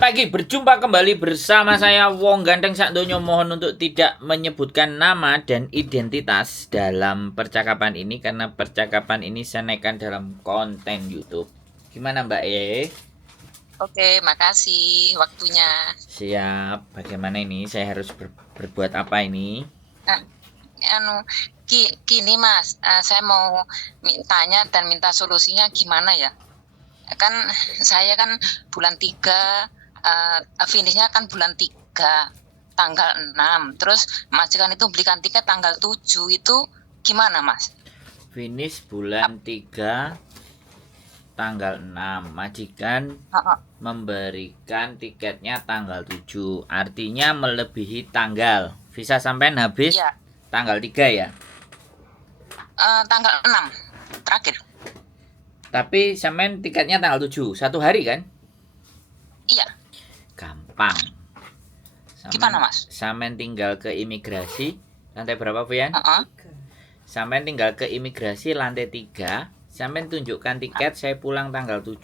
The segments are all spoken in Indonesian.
Selamat pagi, berjumpa kembali bersama saya Wong Ganteng Sakdonya. Mohon untuk tidak menyebutkan nama dan identitas dalam percakapan ini, karena percakapan ini saya naikkan dalam konten YouTube. Gimana Mbak E? Oke, makasih waktunya. Siap. Bagaimana ini? Saya harus berbuat apa ini? Anu, gini Mas, saya mau tanya dan minta solusinya gimana ya? Kan saya kan bulan 3, finishnya kan bulan 3, tanggal 6. Terus majikan itu belikan tiket tanggal 7, itu gimana Mas? Finish bulan 3 tanggal 6. Majikan memberikan tiketnya tanggal 7. Artinya melebihi tanggal. Visa sampean habis Ya, tanggal 3 ya? tanggal 6 terakhir. Tapi sampean tiketnya tanggal 7, 1 hari kan? Iya, Gampang. gimana Mas? Sampean tinggal ke imigrasi, lantai berapa Vian? Heeh. Sampean tinggal ke imigrasi lantai 3, sampean tunjukkan tiket, saya pulang tanggal 7.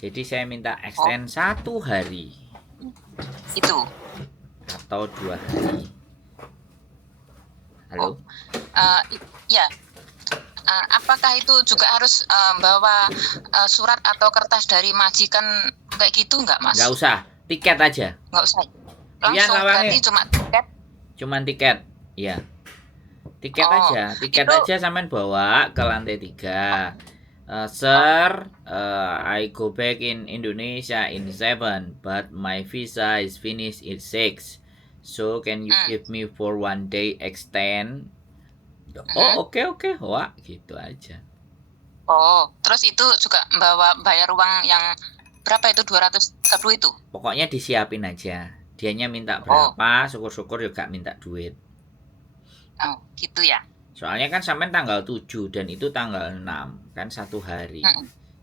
Jadi saya minta extend 1 hari Itu. atau 2 hari. Halo? Ya. Apakah itu juga harus bawa surat atau kertas dari majikan kayak gitu nggak Mas? Nggak usah, tiket aja. Nggak usah. Iya, Langsung berarti cuma tiket. Cuman tiket, ya. Tiket aja, tiket itu... aja sampean bawa ke lantai 3. Sir, I go back in Indonesia in 7, but my visa is finished in 6. So can you give me for 1 day extend? Oh, oke. Wah, gitu aja. Terus itu juga bawa bayar uang yang berapa itu, 230 itu? Pokoknya disiapin aja. Dianya minta berapa, syukur-syukur juga minta duit. Gitu ya. Soalnya kan sampean tanggal 7 dan itu tanggal 6, kan 1 hari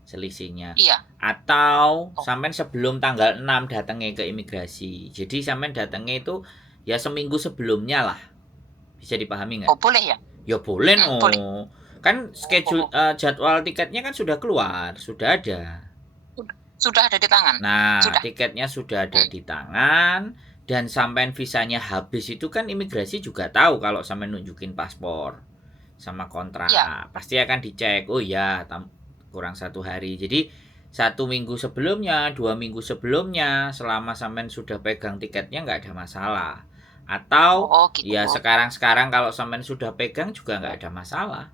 selisihnya. Iya. Atau sampean sebelum tanggal 6 datangnya ke imigrasi. Jadi sampean datangnya itu ya seminggu sebelumnya lah. Bisa dipahami nggak? Boleh ya? Ya boleh no. Boleh. Kan schedule jadwal tiketnya kan sudah keluar, sudah ada. Sudah ada di tangan. Nah, tiketnya sudah ada di tangan. Dan sampean visanya habis itu kan imigrasi juga tahu kalau sampean nunjukin paspor sama kontrak. Ya. Pasti akan dicek. Oh ya, kurang 1 hari. Jadi 1 minggu sebelumnya, 2 minggu sebelumnya, selama sampean sudah pegang tiketnya nggak ada masalah. Atau gitu. ya sekarang kalau sampean sudah pegang juga nggak ada masalah.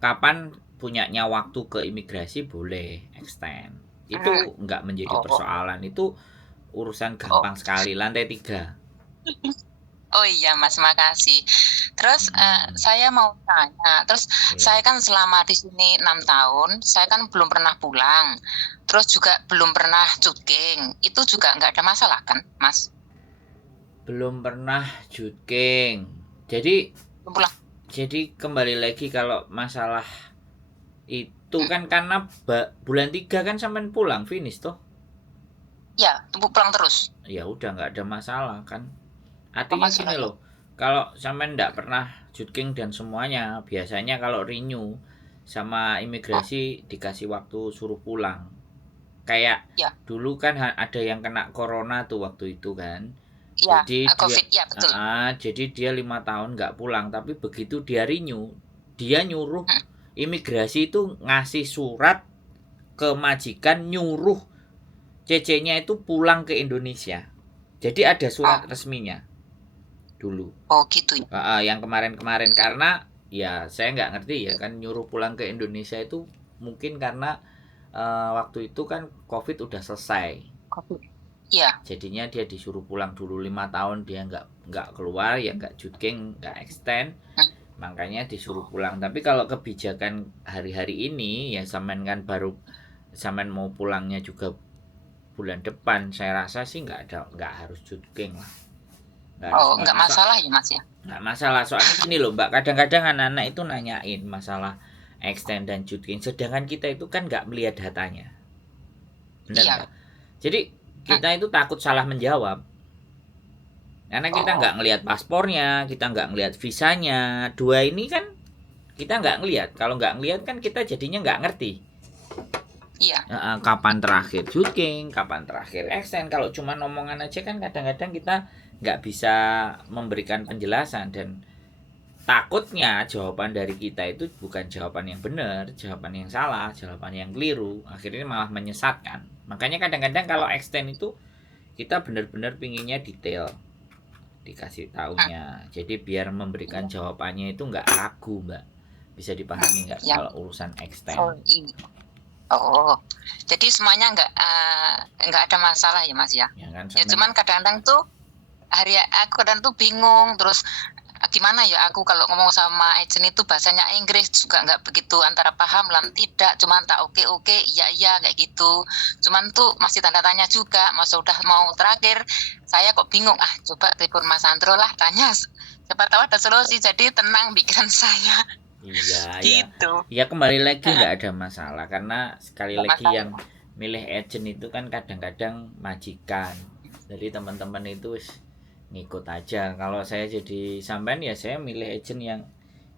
Kapan punyanya waktu ke imigrasi boleh extend. Itu nggak menjadi persoalan. Itu urusan gampang sekali, lantai 3. Oh iya Mas, makasih. Terus saya mau tanya, terus saya kan selama di sini 6 tahun, saya kan belum pernah pulang. Terus juga belum pernah cuting. Itu juga nggak ada masalah kan, Mas? Belum pernah juking. Jadi belum pulang. Jadi kembali lagi kalau masalah itu kan karena bulan 3 kan sampean pulang finish toh? Ya, pulang terus. Ya udah nggak ada masalah kan. Artinya gini loh, kalau sampean nggak pernah juking dan semuanya, biasanya kalau renew sama imigrasi dikasih waktu suruh pulang. Kayak dulu kan ada yang kena corona tuh waktu itu kan. Ya, jadi COVID, ya betul. Jadi dia 5 tahun nggak pulang, tapi begitu dia renew, dia nyuruh imigrasi itu ngasih surat ke majikan, nyuruh CC-nya itu pulang ke Indonesia. Jadi ada surat resminya dulu. Gitu ya. Yang kemarin-kemarin, karena ya saya nggak ngerti ya kan, nyuruh pulang ke Indonesia itu mungkin karena waktu itu kan COVID udah selesai. Iya. Jadinya dia disuruh pulang dulu 5 tahun, dia nggak keluar ya, nggak juking, nggak extend, makanya disuruh pulang. Tapi kalau kebijakan hari-hari ini ya sampean kan baru sampean mau pulangnya juga bulan depan, saya rasa sih nggak harus juking lah. Nggak masalah ya Mas ya? Nggak masalah, soalnya gini loh Mbak, kadang-kadang anak-anak itu nanyain masalah extend dan juking, sedangkan kita itu kan nggak melihat datanya. Benar nggak? Jadi kita itu takut salah menjawab. Karena kita nggak ngelihat paspornya, kita nggak ngelihat visanya. Dua ini kan kita nggak ngelihat. Kalau nggak ngelihat kan kita jadinya nggak ngerti. Iya. Kapan terakhir jogging, kapan terakhir extend. Kalau cuma omongan aja kan kadang-kadang kita nggak bisa memberikan penjelasan, dan takutnya jawaban dari kita itu bukan jawaban yang benar, jawaban yang salah, jawaban yang keliru, akhirnya malah menyesatkan. Makanya kadang-kadang kalau extend itu kita benar-benar pinginnya detail dikasih taunya, jadi biar memberikan jawabannya itu nggak ragu, Mbak. Bisa dipahami nggak Ya. kalau urusan extend? Jadi semuanya nggak ada masalah ya Mas ya. Ya kan, Ya cuman kadang-kadang tuh aku kadang tuh bingung, terus gimana ya aku kalau ngomong sama agent itu bahasanya Inggris juga nggak begitu antara paham lan tidak, cuman tak oke iya kayak gitu, cuman tuh masih tanda tanya juga. Mas udah mau terakhir saya kok bingung, coba telepon Mas Andro lah, tanya siapa tahu ada solusi, jadi tenang pikiran saya. Iya, Gitu. ya kembali lagi nggak ada masalah, karena sekali lagi yang milih agent itu kan kadang-kadang majikan, jadi teman-teman itu ngikut aja. Kalau saya jadi sampean ya saya milih agent yang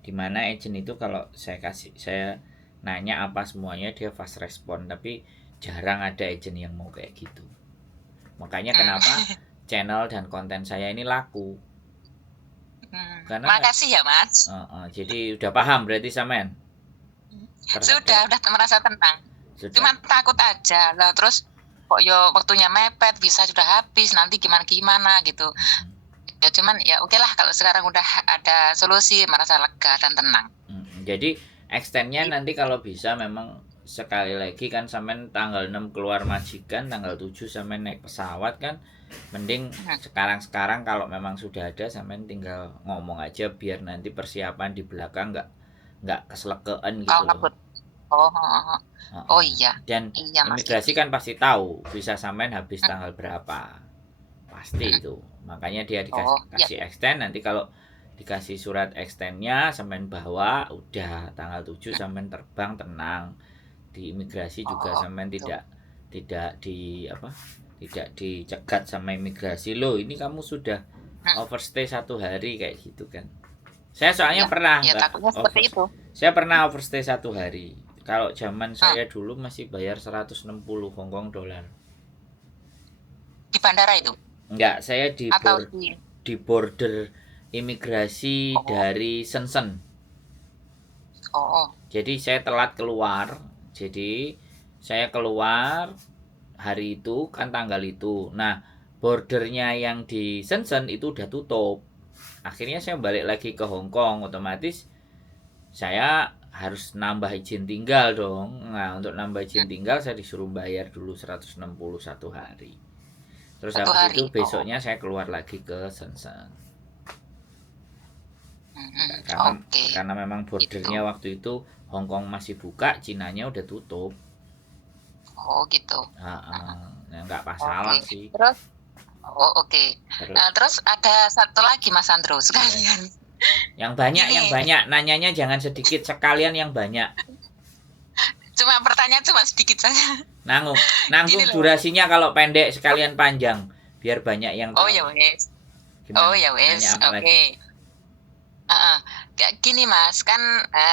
dimana agent itu kalau saya nanya apa semuanya dia fast respon, tapi jarang ada agent yang mau kayak gitu. Makanya kenapa channel dan konten saya ini laku. Karena makasih ya Mas. Jadi udah paham berarti sampean? Sudah merasa tenang. Cuma takut aja lah, terus kok yo waktunya mepet, visa sudah habis, nanti gimana gitu. Ya cuman ya oke lah, kalau sekarang udah ada solusi, merasa lega dan tenang. Jadi extendnya nanti kalau bisa memang sekali lagi kan sampean tanggal 6 keluar majikan, tanggal 7 sampean naik pesawat kan, mending sekarang kalau memang sudah ada sampean tinggal ngomong aja biar nanti persiapan di belakang nggak keselekean gitu loh. Oh iya. Dan imigrasi kan pasti tahu visa sampean habis tanggal berapa, pasti itu. Makanya dia dikasih extend. Nanti kalau dikasih surat extendnya sampean bawa, udah tanggal 7 sampean terbang tenang. Di imigrasi juga sampean tidak dicegat sama imigrasi, loh ini kamu sudah overstay 1 hari kayak gitu kan. Saya soalnya pernah saya pernah overstay 1 hari. Kalau zaman saya dulu masih bayar 160 Hongkong dolar. Di bandara itu? Enggak, saya di border imigrasi dari Shenzhen. Jadi saya telat keluar. Jadi saya keluar hari itu kan tanggal itu. Nah, bordernya yang di Shenzhen itu udah tutup. Akhirnya saya balik lagi ke Hong Kong, otomatis saya harus nambah izin tinggal dong. Nah, untuk nambah izin tinggal saya disuruh bayar dulu 160 1 hari. Terus habis itu besoknya saya keluar lagi ke Shenzhen. Karena memang bordernya waktu itu Hong Kong masih buka, Cinanya udah tutup. Gitu. Nggak masalah sih. Terus terus ada satu lagi Mas Andro sekalian. Yang banyak nanyanya jangan sedikit, sekalian yang banyak. Cuma pertanyaan cuma sedikit saja. Nanggung durasinya kalau pendek, sekalian panjang biar banyak yang tahu. Ya wes. Oke. Gini Mas, kan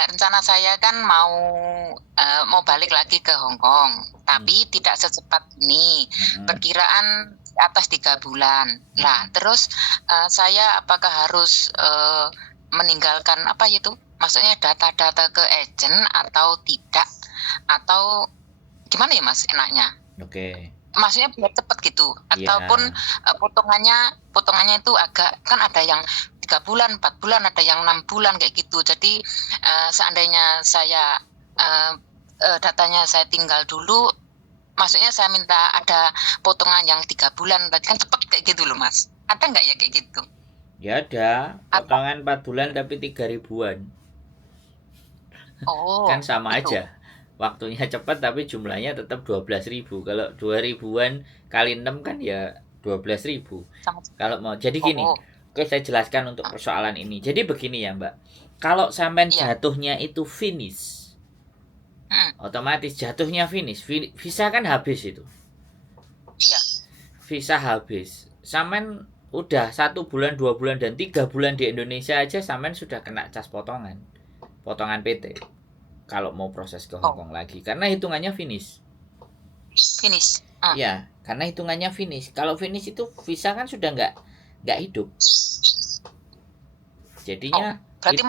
rencana saya kan mau balik lagi ke Hong Kong, tapi tidak secepat ini. Perkiraan atas 3 bulan. Nah, terus saya apakah harus meninggalkan apa itu? Maksudnya data-data ke agent atau tidak? Atau gimana ya Mas enaknya? Maksudnya biar cepet gitu, ataupun potongannya itu agak, kan ada yang 3 bulan, 4 bulan, ada yang 6 bulan kayak gitu. Jadi seandainya saya datanya saya tinggal dulu, maksudnya saya minta ada potongan yang 3 bulan, berarti kan cepet kayak gitu loh Mas. Ada nggak ya kayak gitu? Ya ada, potongan 4 bulan tapi 3 ribuan. Kan sama itu aja. Waktunya cepat tapi jumlahnya tetap 12.000. Kalau 2 ribuan kali 6 kan ya 12.000. Kalau mau jadi gini. Oke, saya jelaskan untuk persoalan ini. Jadi begini ya, Mbak. Kalau sampean jatuhnya itu finish. Otomatis jatuhnya finish. Visa kan habis itu. Iya. Visa habis. Sampean udah 1 bulan, 2 bulan dan 3 bulan di Indonesia aja sampean sudah kena cas potongan PT. Kalau mau proses ke Hong Kong lagi, karena hitungannya finish. Finish. Ya, karena hitungannya finish. Kalau finish itu visa kan sudah nggak hidup. Jadinya Berarti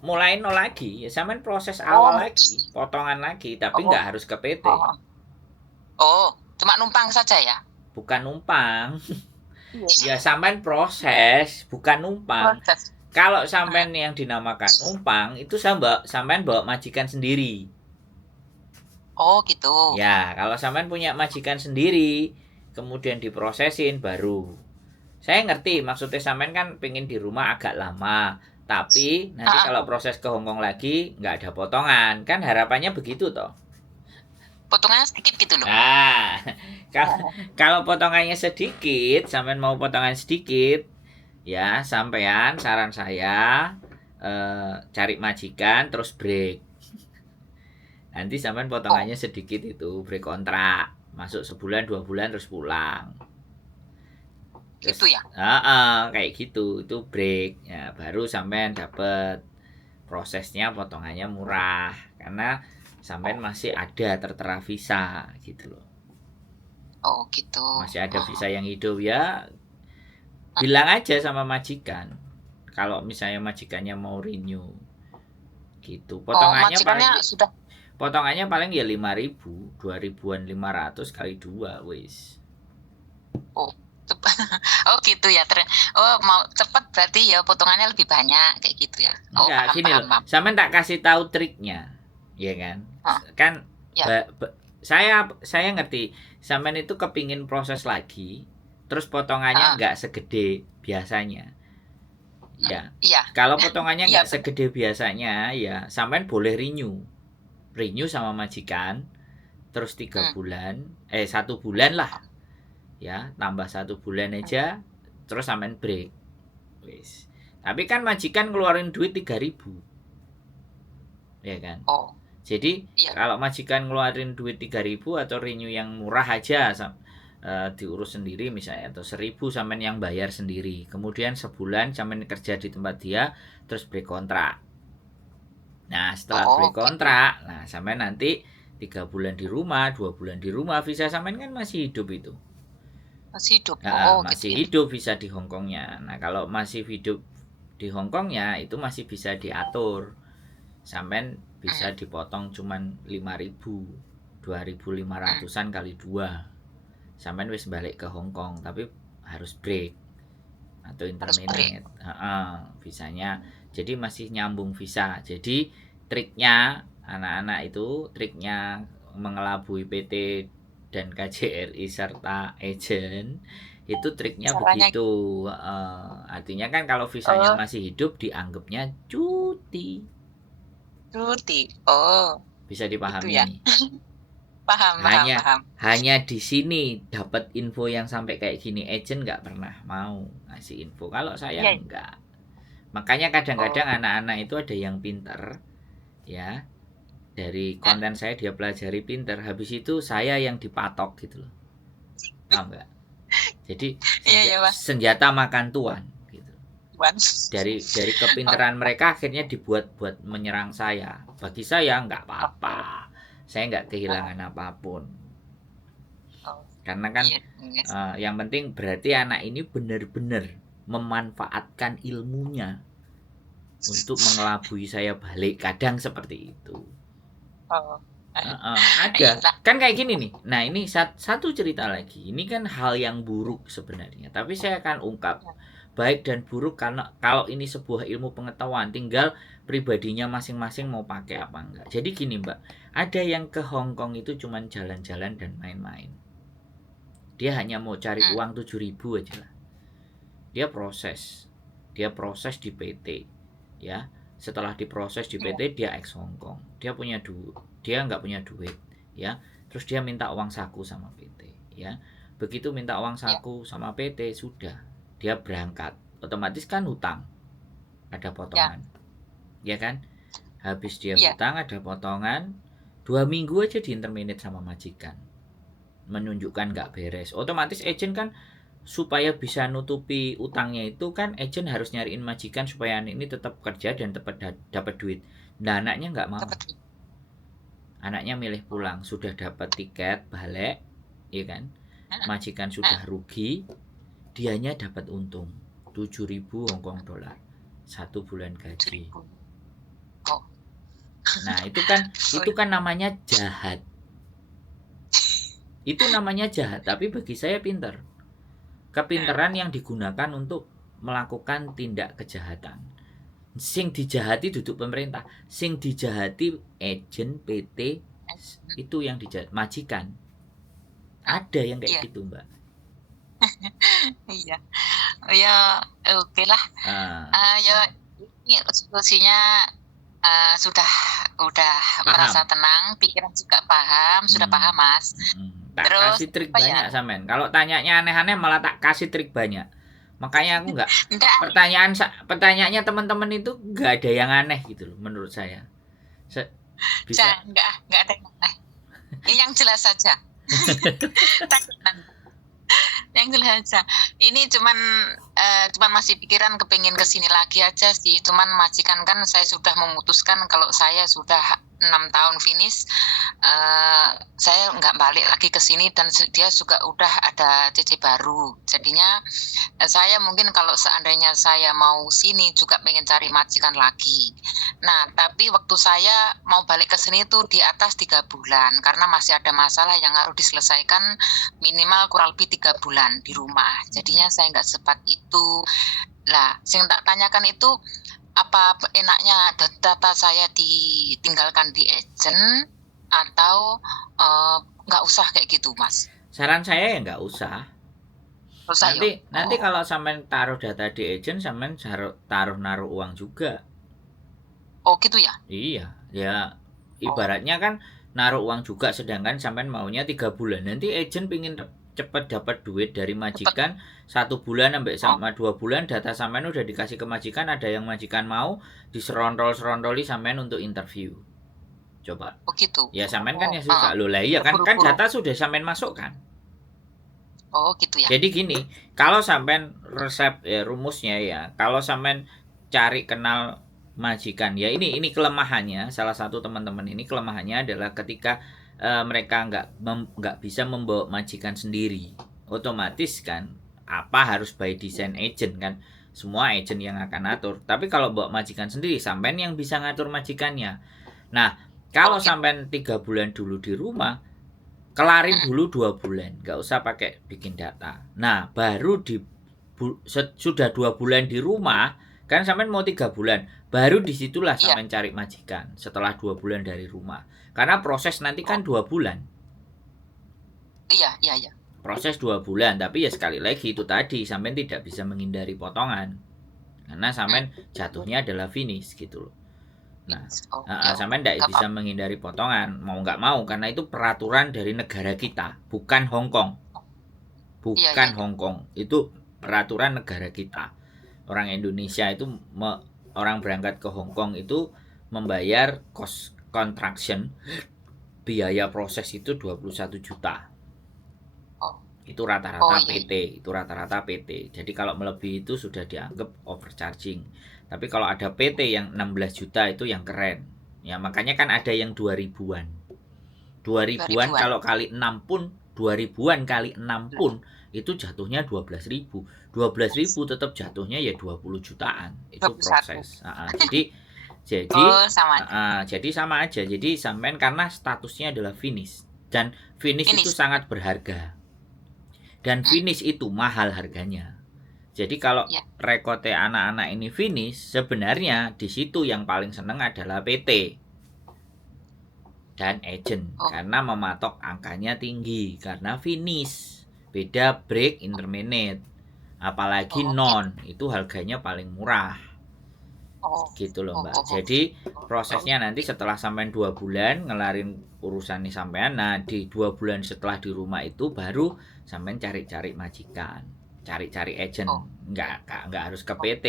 mulai nol lagi. Ya sampean proses oh, awal lagi, potongan lagi, tapi oh, nggak harus ke PT. oh, oh, cuma numpang saja ya? Bukan numpang. Iya. Ya sampean proses, bukan numpang. Proses. Kalau sampean yang dinamakan numpang itu sampean bawa majikan sendiri. Oh gitu. Ya, kalau sampean punya majikan sendiri, kemudian diprosesin baru. Saya ngerti maksudnya sampean kan pengen di rumah agak lama, tapi nanti kalau proses ke Hongkong lagi nggak ada potongan, kan harapannya begitu toh. Potongannya sedikit gitu loh. Nah, kalau potongannya sedikit, sampean mau potongan sedikit, ya sampean saran saya cari majikan terus break. Nanti sampean potongannya sedikit itu break kontrak, masuk sebulan 2 bulan terus pulang. Terus, gitu ya? Kayak gitu, itu break. Ya, baru sampean dapat prosesnya potongannya murah karena sampean masih ada tertera visa gitu loh. Oh gitu. Masih ada visa yang hidup ya. Bilang aja sama majikan. Kalau misalnya majikannya mau renew. Gitu. Potongannya paling ya 5.000, 2.000-an 500 kali 2 wis. Oh gitu ya. Mau cepat berarti ya potongannya lebih banyak kayak gitu ya. Enggak, gini loh. Sampean tak kasih tahu triknya. Ya kan? Kan ya. Saya ngerti. Sampean itu kepingin proses lagi, terus potongannya enggak segede biasanya. Ya. Iya. Kalau potongannya enggak segede biasanya, ya sampean boleh renew sama majikan terus 3 bulan 1 bulan lah ya, tambah 1 bulan aja terus sampean break wis. Tapi kan majikan ngeluarin duit 3.000 ya kan. Jadi kalau majikan ngeluarin duit 3.000 atau renew yang murah aja diurus sendiri misalnya, atau 1.000 sampean yang bayar sendiri, kemudian sebulan sampean kerja di tempat dia terus break kontrak. Nah setelah break kontrak, nah sampai nanti 3 bulan di rumah, 2 bulan di rumah, visa sampai kan masih hidup itu. Masih hidup. Masih hidup visa di Hongkongnya. Nah kalau masih hidup di Hongkongnya itu masih bisa diatur. Sampai bisa dipotong cuman 5.000, 2.500-an kali 2. Sampai wis balik ke Hongkong, tapi harus break atau intermittent. Visanya jadi masih nyambung visa. Jadi triknya anak-anak itu, triknya mengelabui PT dan KJRI serta agent itu triknya begitu. Artinya kan kalau visanya masih hidup dianggapnya cuti. Bisa dipahami? Gitu ya? Paham. Hanya di sini dapat info yang sampai kayak gini, agent nggak pernah mau ngasih info. Kalau saya enggak. Makanya kadang-kadang anak-anak itu ada yang pinter ya, dari konten saya dia pelajari pinter, habis itu saya yang dipatok gitu loh, paham nggak? Jadi senjata makan tuan gitu. Dari kepinteran mereka akhirnya dibuat menyerang saya. Bagi saya nggak apa-apa, saya nggak kehilangan apapun, karena kan yang penting berarti anak ini benar-benar memanfaatkan ilmunya untuk mengelabui saya balik. Kadang seperti itu. Ada kan kayak gini nih. Nah ini satu cerita lagi. Ini kan hal yang buruk sebenarnya, tapi saya akan ungkap baik dan buruk karena kalau ini sebuah ilmu pengetahuan, tinggal pribadinya masing-masing mau pakai apa enggak. Jadi gini Mbak, ada yang ke Hongkong itu cuman jalan-jalan dan main-main. Dia hanya mau cari uang 7.000 aja lah. Dia proses di PT ya. Setelah diproses di PT dia ex Hongkong. Dia nggak punya duit ya. Terus dia minta uang saku sama PT ya. Begitu minta uang saku sama PT, sudah dia berangkat, otomatis kan hutang, ada potongan ya kan. Habis dia hutang ada potongan, 2 minggu aja diinterminate sama majikan, menunjukkan nggak beres. Otomatis agent kan supaya bisa nutupi utangnya itu kan agent harus nyariin majikan supaya anak ini tetap kerja dan dapat duit. Nah anaknya nggak mau. anaknya milih pulang, sudah dapat tiket balik, ya kan? Majikan sudah rugi, dianya dapat untung 7.000 Hong Kong dollar 1 bulan gaji. Oh. Nah, itu kan namanya jahat. Itu namanya jahat, tapi bagi saya pinter. Kepinteran yang digunakan untuk melakukan tindak kejahatan. Sing dijahati duduk pemerintah, sing dijahati agen PT, itu yang dijahat majikan. Ada yang kayak gitu, Mbak. Iya. Ya, oke lah. Ya, ini solusinya sudah merasa tenang, pikiran juga paham, sudah paham, Mas. Tak Terus kasih trik banyak Samen. Kalau tanyanya aneh-aneh malah tak kasih trik banyak. Makanya aku enggak. Pertanyaannya teman-teman itu enggak ada yang aneh gitu loh menurut saya. Bisa enggak ada yang aneh. Yang jelas saja. Yang jelas saja. Ini cuman masih pikiran kepingin kesini lagi aja sih. Cuman majikan kan saya sudah memutuskan kalau saya sudah 6 tahun finish, saya nggak balik lagi ke sini dan dia juga udah ada CC baru. Jadinya saya mungkin kalau seandainya saya mau sini juga pengen cari majikan lagi. Nah, tapi waktu saya mau balik ke sini tuh di atas 3 bulan karena masih ada masalah yang harus diselesaikan minimal kurang lebih 3 bulan di rumah. Jadinya saya nggak sempat itu. Lah, yang tak tanyakan itu apa enaknya data saya ditinggalkan di agent atau nggak usah kayak gitu, Mas? Saran saya ya nggak usah. Nanti kalau sampean taruh data di agent, sampean taruh naruh uang juga. Oh gitu ya? Iya, ya ibaratnya kan naruh uang juga, sedangkan sampean maunya 3 bulan. Nanti agent pingin cepat dapat duit dari majikan 1 bulan sampai 2 bulan, data sampean udah dikasih ke majikan, ada yang majikan mau diserondoli sampean untuk interview. Coba. Oh gitu. Ya sampean kan ya susah loh lah, iya kan data sudah sampean masukkan. Oh gitu ya. Jadi gini, kalau sampean resep ya rumusnya ya, kalau sampean cari kenal majikan ya, ini kelemahannya, salah satu teman-teman ini kelemahannya adalah ketika mereka nggak bisa membawa majikan sendiri, otomatis kan apa harus by design agent kan, semua agent yang akan atur. Tapi kalau bawa majikan sendiri, sampean yang bisa ngatur majikannya. Nah, kalau sampean 3 bulan dulu di rumah, kelarin dulu 2 bulan, nggak usah pakai bikin data. Nah, baru sudah 2 bulan di rumah, kan sampean mau 3 bulan, baru disitulah sampean cari majikan setelah 2 bulan dari rumah. Karena proses nanti kan 2 bulan. Iya. Proses 2 bulan, tapi ya sekali lagi itu tadi, sampean tidak bisa menghindari potongan. Karena sampean jatuhnya adalah finish gitu loh. Nah, sampean tidak bisa menghindari potongan, mau nggak mau, karena itu peraturan dari negara kita, bukan Hong Kong. Bukan Hong Kong, itu peraturan negara kita. Orang Indonesia itu orang berangkat ke Hong Kong itu membayar cost contraction, biaya proses itu 21 juta. Itu rata-rata PT. Jadi kalau melebihi itu sudah dianggap overcharging. Tapi kalau ada PT yang 16 juta itu yang keren. Ya makanya kan ada yang 2000-an. 2000-an kalau kali 6 pun, 2000-an kali 6 pun itu jatuhnya 12.000. 12.000 tetap jatuhnya ya 20 jutaan. Itu proses. Jadi sama aja. Jadi sampean karena statusnya adalah finish, dan finish itu sangat berharga. Dan finish itu mahal harganya. Jadi kalau rekote anak-anak ini finish, sebenarnya di situ yang paling seneng adalah PT dan agent karena mematok angkanya tinggi karena finish. Beda break, intermediate, apalagi non, itu harganya paling murah. Gitu loh Mbak. Jadi prosesnya nanti setelah sampai 2 bulan ngelarin urusan nih sampean. Nah, di 2 bulan setelah di rumah itu baru sampean cari-cari majikan, cari-cari agent. Enggak harus ke PT.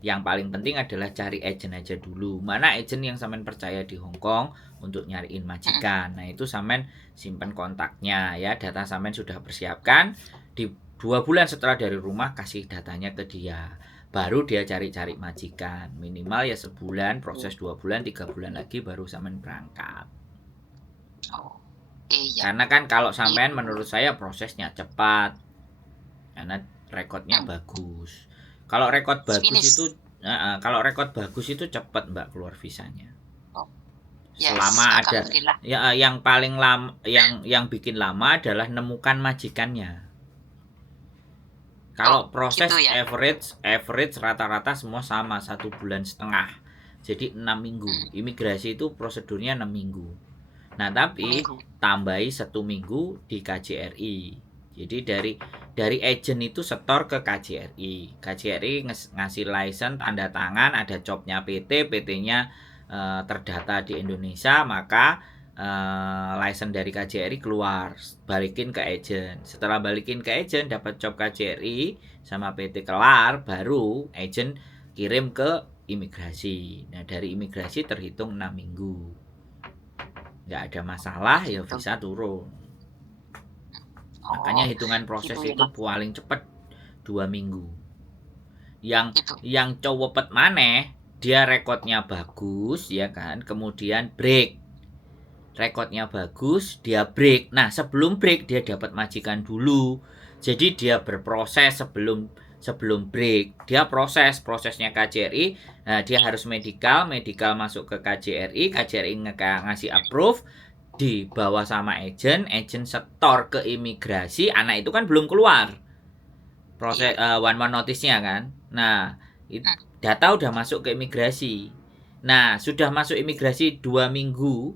Yang paling penting adalah cari agent aja dulu. Mana agent yang sampean percaya di Hong Kong untuk nyariin majikan. Nah, itu sampean simpen kontaknya ya. Data sampean sudah persiapkan. Di 2 bulan setelah dari rumah kasih datanya ke dia. Baru dia cari-cari majikan, minimal ya sebulan, proses 2 bulan, 3 bulan lagi baru sampean berangkat. Oh, iya. Karena kan kalau sampean Itu. menurut saya prosesnya cepat, karena rekodnya Hmm, bagus. Kalau rekod bagus itu, finish. kalau rekod bagus itu cepat Mbak keluar visanya. Oh, yes, Selama ada, alhamdulillah. ya, yang paling lama, yang bikin lama adalah nemukan majikannya. Oh, Kalau gitu proses ya. average rata-rata semua sama 1,5 bulan. Jadi 6 minggu. Hmm, Imigrasi itu prosedurnya 6 minggu. Nah, tapi Minggu. tambahi 1 minggu di KJRI. Jadi dari agent itu setor ke KJRI. KJRI ngasih license, tanda tangan, ada jobnya PT, PT-nya terdata di Indonesia, maka license dari KJRI keluar, balikin ke agent. Setelah balikin ke agent, dapat job KJRI sama PT kelar, baru agent kirim ke imigrasi. Nah, dari imigrasi terhitung 6 minggu. Nggak ada masalah ya Gitu. visa turun. Makanya Oh, hitungan gitu proses ya, itu Mas. paling cepat 2 minggu. Yang Itu. yang cowopet maneh, dia rekodnya bagus ya kan, kemudian break. Rekodnya bagus, dia break. Nah, sebelum break dia dapat majikan dulu. Jadi dia berproses sebelum sebelum break. Dia prosesnya KJRI. Nah, dia harus medical masuk ke KJRI, KJRI ngasih approve, dibawa sama agent setor ke imigrasi. Anak itu kan belum keluar proses Iya. one month notice-nya kan. Nah, Hmm, data udah masuk ke imigrasi. Nah, sudah masuk imigrasi 2 minggu,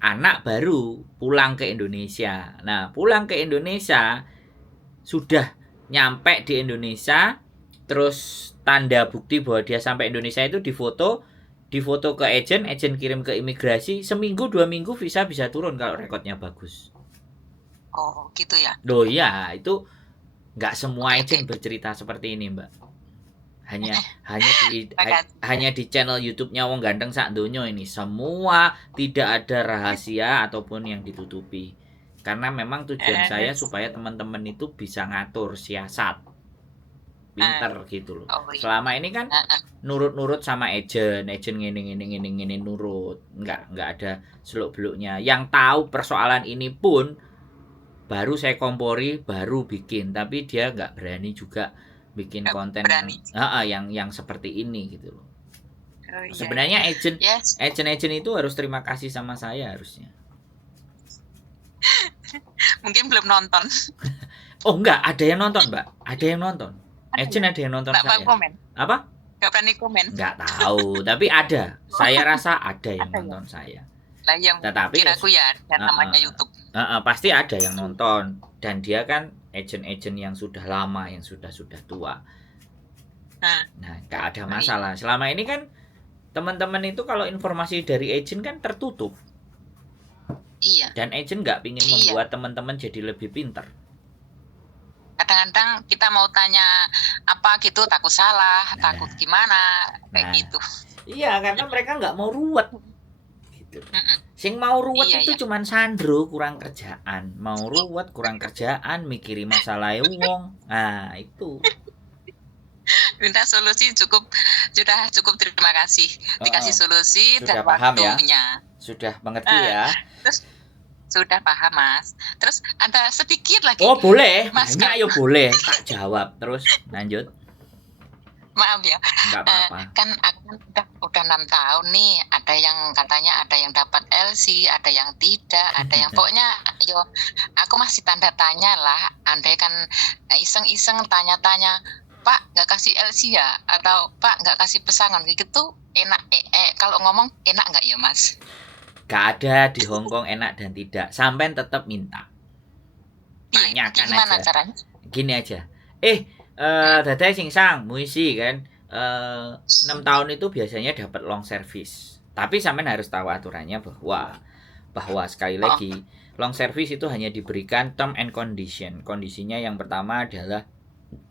anak baru pulang ke Indonesia. Nah, pulang ke Indonesia sudah nyampe di Indonesia, terus tanda bukti bahwa dia sampai Indonesia itu difoto ke agent kirim ke imigrasi, seminggu 2 minggu visa bisa turun kalau rekodnya bagus. Oh, gitu ya. Loh ya, itu nggak semua Oke, oke. agent bercerita seperti ini, Mbak. Hanya hanya di Makasih. hanya di channel YouTube-nya Wong Ganteng sak donya ini semua, tidak ada rahasia ataupun yang ditutupi. Karena memang tujuan Eh, saya supaya teman-teman itu bisa ngatur siasat, eh, pinter gitu loh. oh iya. Selama ini kan Eh, eh, nurut-nurut sama agent ngene nurut, nggak ada seluk-beluknya. Yang tahu persoalan ini pun baru saya kompori, baru bikin, tapi dia nggak berani juga bikin nggak konten berani. yang seperti ini gitu loh. Oh iya, iya. Sebenarnya agent Yes. agent itu harus terima kasih sama saya harusnya. Mungkin belum nonton. Oh enggak, ada yang nonton Mbak, ada yang nonton. Agent ada yang nonton Nggak mau saya. komen. Apa? Nggak berani komen. Nggak tahu, tapi ada. Saya rasa ada yang Ada ya. nonton saya. Lah yang Tetapi kiraku ya, dan namanya uh, YouTube. pasti ada yang nonton, dan dia kan agent-agent yang sudah lama, yang sudah tua. Nah, nggak ada masalah. Selama ini kan teman-teman itu kalau informasi dari agent kan tertutup. Iya. Dan agent nggak ingin membuat teman-teman jadi lebih pintar. Kadang-kadang kita mau tanya apa gitu, takut salah, takut gimana, kayak Nah. gitu. Iya, karena mereka nggak mau ruwet. Gitu. Sing mau ruwet Iya, itu iya. cuman Sandro, kurang kerjaan. Mau ruwet, kurang kerjaan, mikirin masalah wong. Nah, itu. Minta solusi sudah cukup, terima kasih. Dikasih solusi Sudah dan paham ya? waktunya. Sudah mengerti ya? Terus sudah paham, Mas. Terus ada sedikit lagi. Oh, boleh. Mas, Banyak ya boleh. Tak jawab terus. Lanjut. Maaf ya. Enggak apa-apa. Kan aku udah 6 tahun nih. Ada yang katanya ada yang dapat LC, ada yang tidak, ada yang pokoknya yo aku masih tanda tanya lah. Andai kan iseng-iseng tanya-tanya, Pak nggak kasih LC ya? Atau Pak nggak kasih pesangon gitu, enak kalau ngomong enak nggak ya, Mas? Gak ada di Hongkong enak dan tidak. Sampai tetap minta. Tanyakan Gimana aja. caranya? Gini aja. Dadai sing sang muisi kan. 6 tahun itu biasanya dapat long service. Tapi sampean harus tahu aturannya bahwa sekali lagi long service itu hanya diberikan term and condition. Kondisinya yang pertama adalah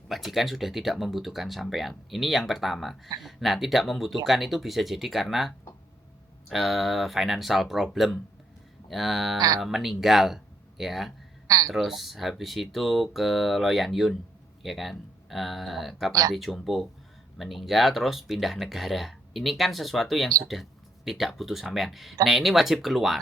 majikan sudah tidak membutuhkan sampean. Ini yang pertama. Nah, tidak membutuhkan itu bisa jadi karena financial problem, meninggal ya. Terus habis itu ke Loyan Yun ya kan, ke Panti Jompo, meninggal terus pindah negara. Ini kan sesuatu yang sudah tidak butuh sampean. Nah, ini wajib keluar.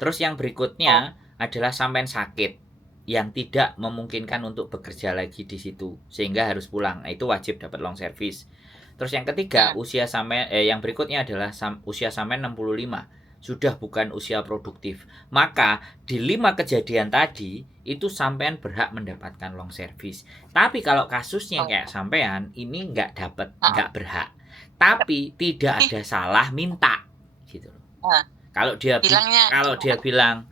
Terus yang berikutnya adalah sampean sakit yang tidak memungkinkan untuk bekerja lagi di situ sehingga harus pulang. Nah, itu wajib dapat long service. Terus yang ketiga, usia sampean yang berikutnya adalah usia sampean 65. Sudah bukan usia produktif. Maka di 5 kejadian tadi itu sampean berhak mendapatkan long service. Tapi kalau kasusnya kayak sampean ini nggak dapat, nggak berhak. Tapi tidak ada salah minta gitu loh. Kalau dia bilang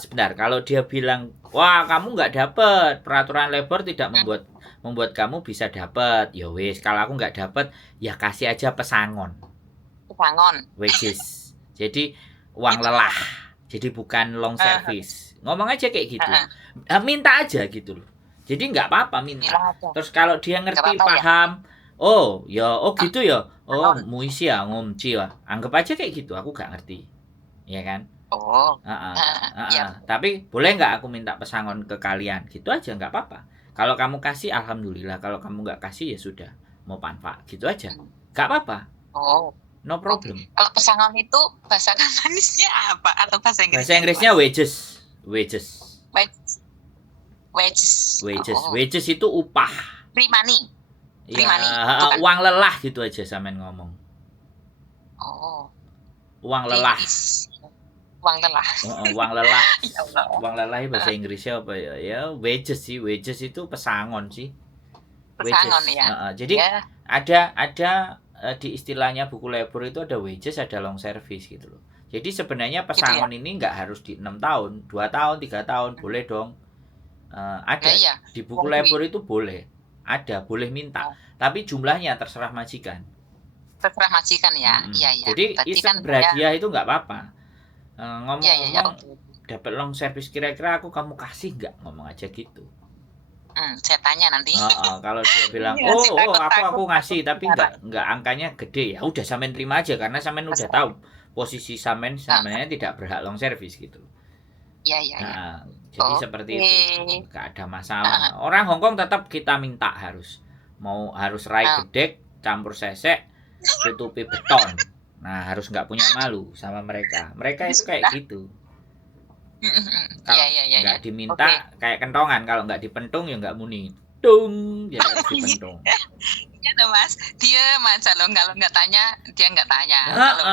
sebentar, kalau dia bilang wah kamu nggak dapet, peraturan labor tidak membuat kamu bisa dapet, ya wis kalau aku nggak dapet ya kasih aja pesangon wages, jadi uang lelah, jadi bukan long service, ngomong aja kayak gitu, minta aja gitu loh, jadi nggak apa-apa minta. Terus kalau dia ngerti paham, oh ya oh gitu ya, oh muisi ya ngomci lah, anggap aja kayak gitu, aku nggak ngerti, ya kan. Tapi boleh nggak aku minta pesangon ke kalian? Gitu aja nggak apa-apa. Kalau kamu kasih alhamdulillah, kalau kamu nggak kasih ya sudah, mau panfa. Gitu aja. Nggak apa-apa. No problem. Kalau pesangon itu bahasa Kantonisnya apa atau bahasa Inggrisnya? Bahasa Inggrisnya wages. Wages itu upah. Free money. Uang lelah gitu aja sampean ngomong. Uang lelah. Uang lelah. Uang lelah. Uang lelah bahasa Inggrisnya apa ya? Ya wages sih. Wages itu pesangon sih. Pesangon wages. Ya. Jadi ada di istilahnya buku labor itu ada wages, ada long service gitu loh. Jadi sebenarnya pesangon ini nggak harus di 6 tahun, 2 tahun, 3 tahun, boleh dong. Ada di buku labor itu boleh. Ada, boleh minta. Tapi jumlahnya terserah majikan. Terserah majikan ya. Iya. Jadi iseng berhadiah itu nggak apa-apa. Ngomong-ngomong dapat long service kira-kira kamu kasih nggak, ngomong aja gitu. Saya tanya nanti. Kalau dia bilang aku ngasih tapi nggak angkanya gede, ya udah sampean terima aja karena sampean udah tahu posisi sampean sebenarnya tidak berhak long service gitu. Iya. Jadi seperti itu, nggak ada masalah. Orang Hongkong tetap kita minta harus rai gedek campur sesek tutupi beton. Nah, harus nggak punya malu sama mereka. Mereka itu kayak gitu. Kalau nggak diminta kayak kentongan, kalau nggak dipentung ya nggak muni. Dung, ya harus dipentung. Iya tuh Mas, dia aja loh, kalau nggak tanya dia nggak tanya.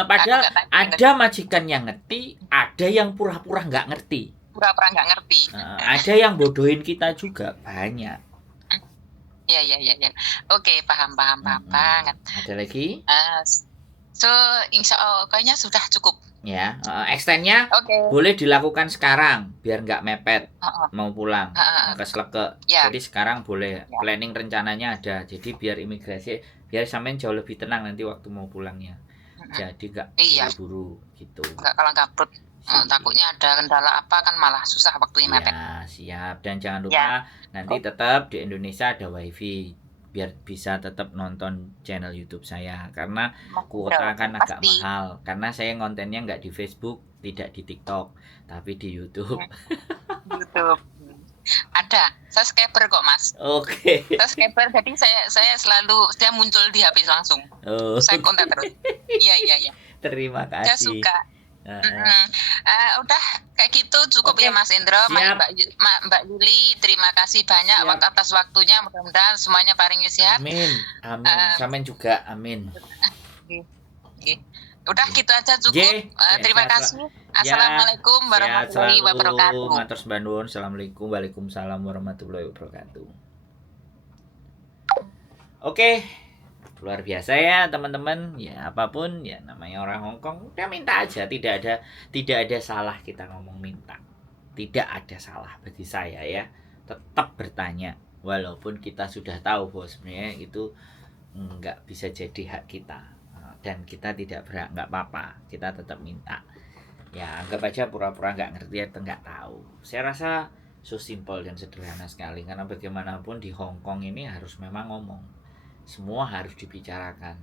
Padahal ada majikan yang ngerti, ada yang pura-pura nggak ngerti. Ada yang bodohin kita juga banyak. Iya. Oke, paham banget. Ada lagi? So, insya Allah kayaknya sudah cukup. Ya, extendnya boleh dilakukan sekarang biar nggak mepet mau pulang ke Sleke. Jadi sekarang boleh, planning rencananya ada. Jadi biar imigrasi, biar sampean jauh lebih tenang nanti waktu mau pulangnya. Jadi nggak buru-buru gitu. Nggak kalang kabut. Takutnya ada kendala apa kan malah susah waktunya mepet. Ya, siap. Dan jangan lupa nanti tetap di Indonesia ada wifi biar bisa tetap nonton channel YouTube saya karena kuota kan agak mahal karena saya kontennya nggak di Facebook, tidak di TikTok, tapi di YouTube. Ada subscriber kok Mas. Subscriber, jadi saya selalu dia muncul di HP langsung. Saya kontak terus. Iya. Terima kasih. Saya suka. Udah kayak gitu cukup ya Mas Indro. Mbak Yuli, terima kasih banyak atas waktunya, mudah-mudahan semuanya paling sehat. Amin. Sampean juga amin. Udah gitu aja cukup. Terima kasih. Assalamualaikum warahmatullahi wabarakatuh. Matur nuwun. Assalamualaikum, waalaikumsalam warahmatullahi wabarakatuh. Oke. Luar biasa ya teman-teman, ya apapun ya namanya orang Hongkong, udah minta aja, tidak ada salah kita ngomong minta, tidak ada salah bagi saya ya, tetap bertanya walaupun kita sudah tahu bahwa sebenarnya itu nggak bisa jadi hak kita dan kita tidak berhak, nggak apa-apa, kita tetap minta ya, anggap aja pura-pura nggak ngerti atau nggak tahu. Saya rasa so simple dan sederhana sekali karena bagaimanapun di Hongkong ini harus memang ngomong. Semua harus dibicarakan,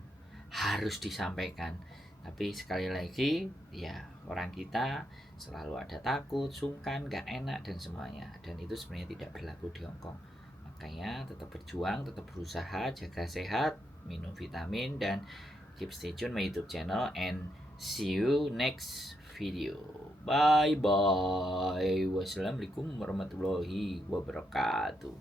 harus disampaikan. Tapi sekali lagi, ya orang kita selalu ada takut, sungkan, gak enak dan semuanya. Dan itu sebenarnya tidak berlaku di Hongkong. Makanya tetap berjuang, tetap berusaha, jaga sehat, minum vitamin dan keep stay tune my YouTube channel and see you next video. Bye bye. Wassalamualaikum warahmatullahi wabarakatuh.